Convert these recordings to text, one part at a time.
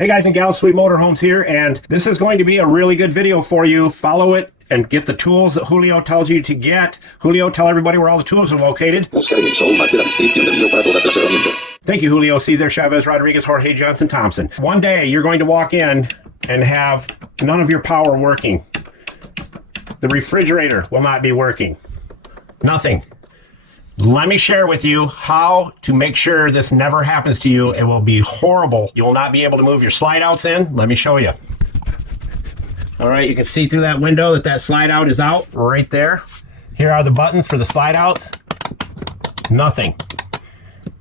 Hey guys and gals, Sweet Motorhomes here, and this is going to be a really good video for you. Follow it and get the tools that Julio tells you to get. Julio, tell everybody where all the tools are located. Thank you, Julio, Cesar, Chavez, Rodriguez, Jorge, Johnson, Thompson. One day you're going to walk in and have none of your power working. The refrigerator will not be working. Nothing. Let me share with you how to make sure this never happens to you. It will be horrible. You will not be able to move your slide outs in. Let me show you. All right, you can see through that window that slide out is out right there. Here are the buttons for the slide outs. Nothing.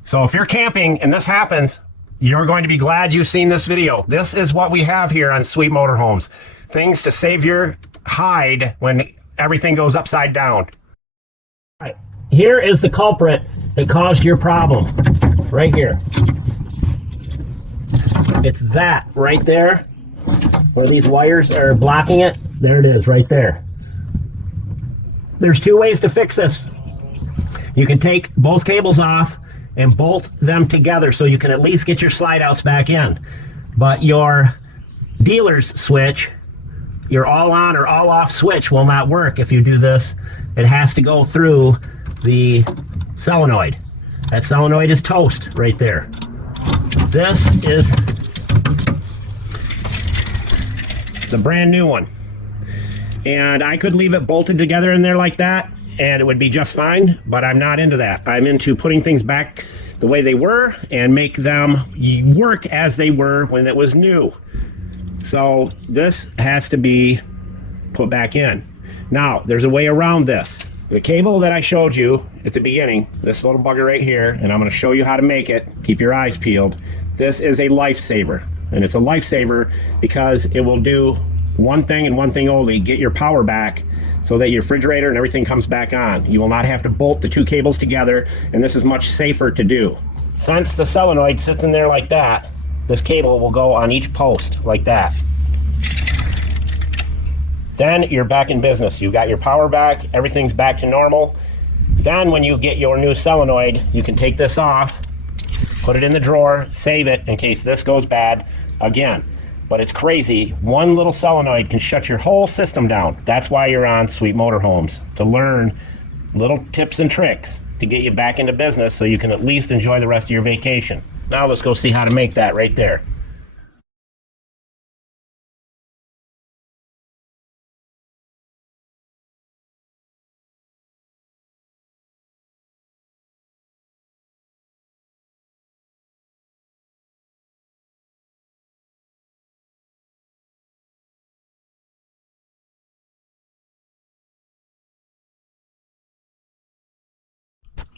So if you're camping and this happens, you're going to be glad you've seen this video. This is what we have here on Sweet Motorhomes. Things to save your hide when everything goes upside down. All right. Here is the culprit that caused your problem, right here. It's that right there, where these wires are blocking it. There it is, right there. There's two ways to fix this. You can take both cables off and bolt them together so you can at least get your slide outs back in. But your dealer's switch, your all on or all off switch will not work if you do this. It has to go through the solenoid. That solenoid is toast right there. This is a brand new one. And I could leave it bolted together in there like that and it would be just fine, but I'm not into that. I'm into putting things back the way they were and make them work as they were when it was new. So this has to be put back in. Now, there's a way around this. The cable that I showed you at the beginning, this little bugger right here, and I'm going to show you how to make it. Keep your eyes peeled. This is a lifesaver, and it's a lifesaver because it will do one thing and one thing only: get your power back so that your refrigerator and everything comes back on. You will not have to bolt the two cables together, and this is much safer to do. Since the solenoid sits in there like that, this cable will go on each post like that. Then you're back in business. You got your power back, everything's back to normal. Then when you get your new solenoid, you can take this off, put it in the drawer, save it in case this goes bad again. But it's crazy. One little solenoid can shut your whole system down. That's why you're on Sweet Motorhomes, to learn little tips and tricks to get you back into business so you can at least enjoy the rest of your vacation. Now let's go see how to make that right there.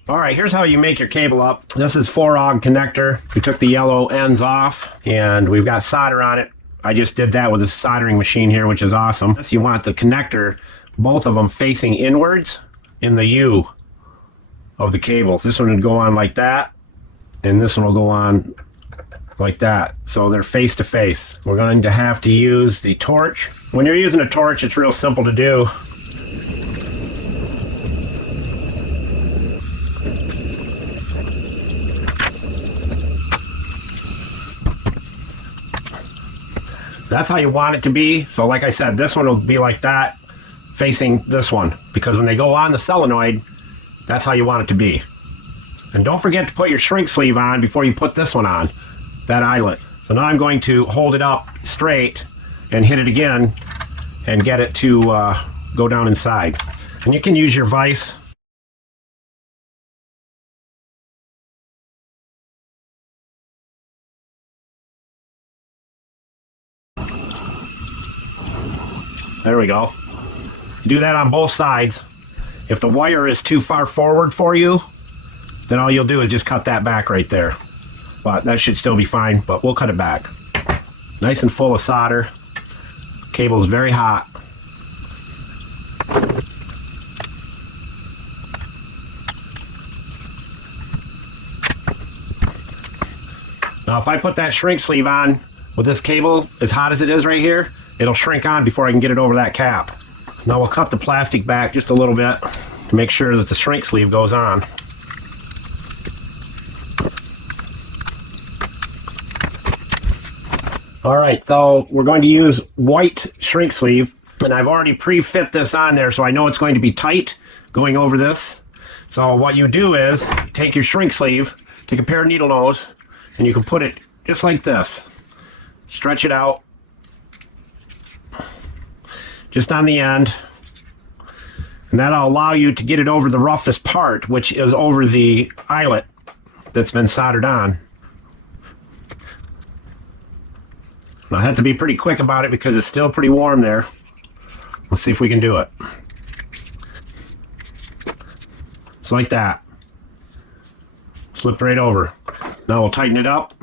All right, here's how you make your cable up. This is 4-aught connector. We took the yellow ends off and we've got solder on it. I just did that with a soldering machine here, which is awesome. So you want the connector, both of them facing inwards in the U of the cable. This one would go on like that, and this one will go on like that. So they're face to face. We're going to have to use the torch. When you're using a torch, it's real simple to do. That's how you want it to be. So like I said, this one will be like that, facing this one, because when they go on the solenoid, that's how you want it to be. And don't forget to put your shrink sleeve on before you put this one on, that eyelet. So now I'm going to hold it up straight and hit it again and get it to go down inside. And you can use your vise. There we go. Do that on both sides. If the wire is too far forward for you, then all you'll do is just cut that back right there. But that should still be fine, but we'll cut it back. Nice and full of solder. Cable is very hot. Now if I put that shrink sleeve on with this cable as hot as it is right here, it'll shrink on before I can get it over that cap. Now we'll cut the plastic back just a little bit to make sure that the shrink sleeve goes on. All right, so we're going to use white shrink sleeve, and I've already pre-fit this on there, so I know it's going to be tight going over this. So what you do is take your shrink sleeve, take a pair of needle nose, and you can put it just like this. Stretch it out just on the end, and that'll allow you to get it over the roughest part, which is over the eyelet that's been soldered on. I have to be pretty quick about it because it's still pretty warm there. Let's see if we can do it. Just like that. Slip right over. Now we'll tighten it up.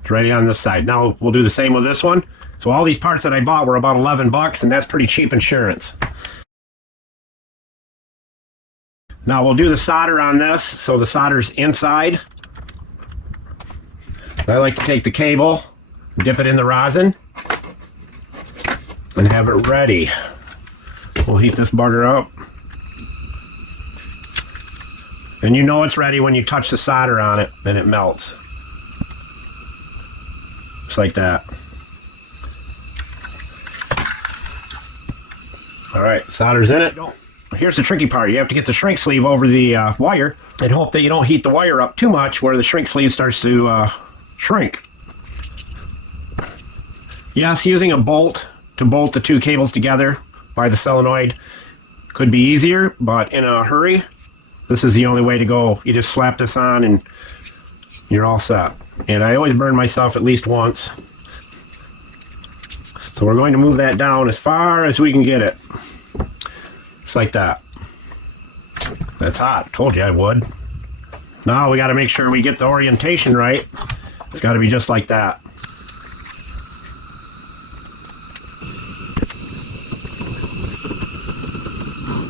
It's ready on this side. Now we'll do the same with this one. So all these parts that I bought were about 11 bucks, and that's pretty cheap insurance. Now we'll do the solder on this. So the solder's inside. I like to take the cable, dip it in the rosin, and have it ready. We'll heat this bugger up. And you know it's ready when you touch the solder on it and it melts. Just like that. All right, solder's in it. Here's the tricky part. You have to get the shrink sleeve over the wire and hope that you don't heat the wire up too much where the shrink sleeve starts to shrink. Yes, using a bolt to bolt the two cables together by the solenoid could be easier, but in a hurry, this is the only way to go. You just slap this on and you're all set. And I always burn myself at least once. So we're going to move that down as far as we can get it. Just like that. That's hot. Told you I would. Now we got to make sure we get the orientation right. It's got to be just like that.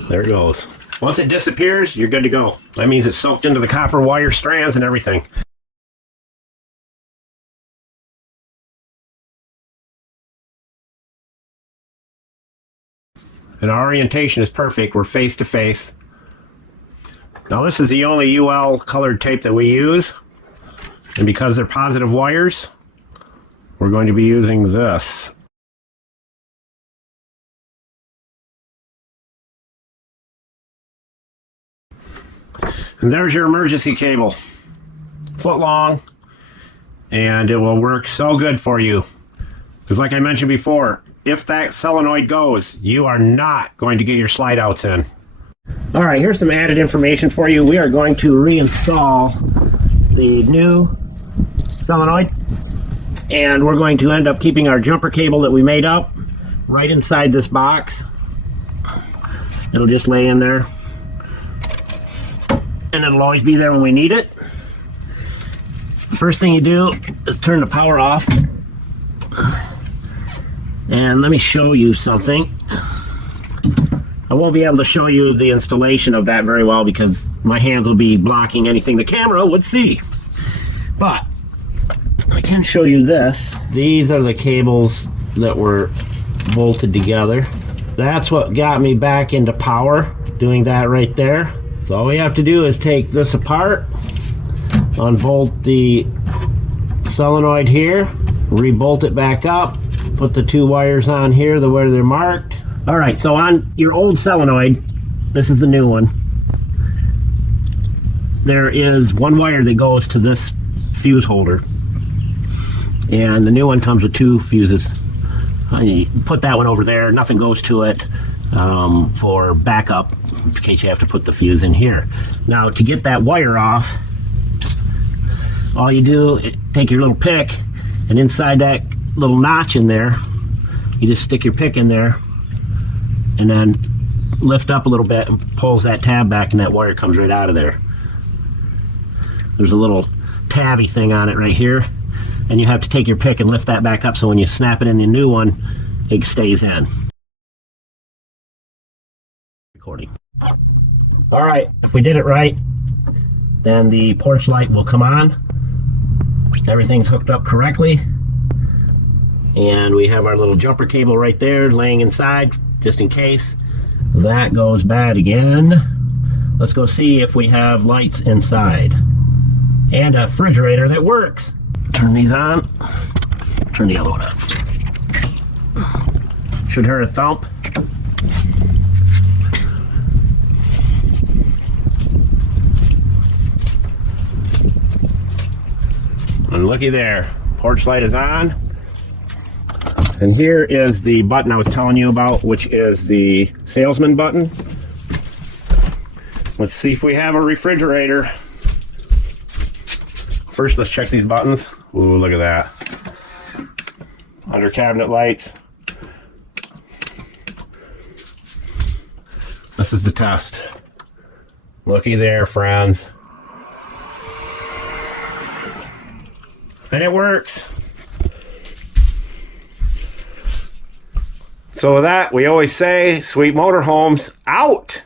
There it goes. Once it disappears, you're good to go. That means it's soaked into the copper wire strands and everything. And our orientation is perfect. We're face to face. Now this is the only UL colored tape that we use. And because they're positive wires, we're going to be using this. And there's your emergency cable. Foot long, and it will work so good for you. Because like I mentioned before, if that solenoid goes, you are not going to get your slide outs in. All right, here's some added information for you. We are going to reinstall the new solenoid, and we're going to end up keeping our jumper cable that we made up right inside this box. It'll just lay in there, and it'll always be there when we need it. First thing you do is turn the power off, and let me show you something. I won't be able to show you the installation of that very well because my hands will be blocking anything the camera would see, but I can show you this. These are the cables that were bolted together. That's what got me back into power, doing that right there. So all we have to do is take this apart, unbolt the solenoid here, rebolt it back up, put the two wires on here the way they're marked. All right, so on your old solenoid, this is the new one, there is one wire that goes to this fuse holder, and the new one comes with two fuses. You put that one over there, nothing goes to it for backup in case you have to put the fuse in here. Now to get that wire off, all you do is take your little pick, and inside that little notch in there, you just stick your pick in there and then lift up a little bit and pulls that tab back, and that wire comes right out of there. There's a little tabby thing on it right here, and you have to take your pick and lift that back up so when you snap it in the new one, it stays in. Recording. All right, if we did it right, then the porch light will come on. Everything's hooked up correctly, and we have our little jumper cable right there laying inside just in case that goes bad again. Let's go see if we have lights inside. and a refrigerator that works. Turn these on. Turn the other one on. Should hear a thump. And looky there, porch light is on. And here is the button I was telling you about, which is the salesman button. Let's see if we have a refrigerator. First, let's check these buttons. Ooh, look at that. Under cabinet lights. This is the test. Looky there, friends. And it works. So with that, we always say, Sweet Motorhomes out.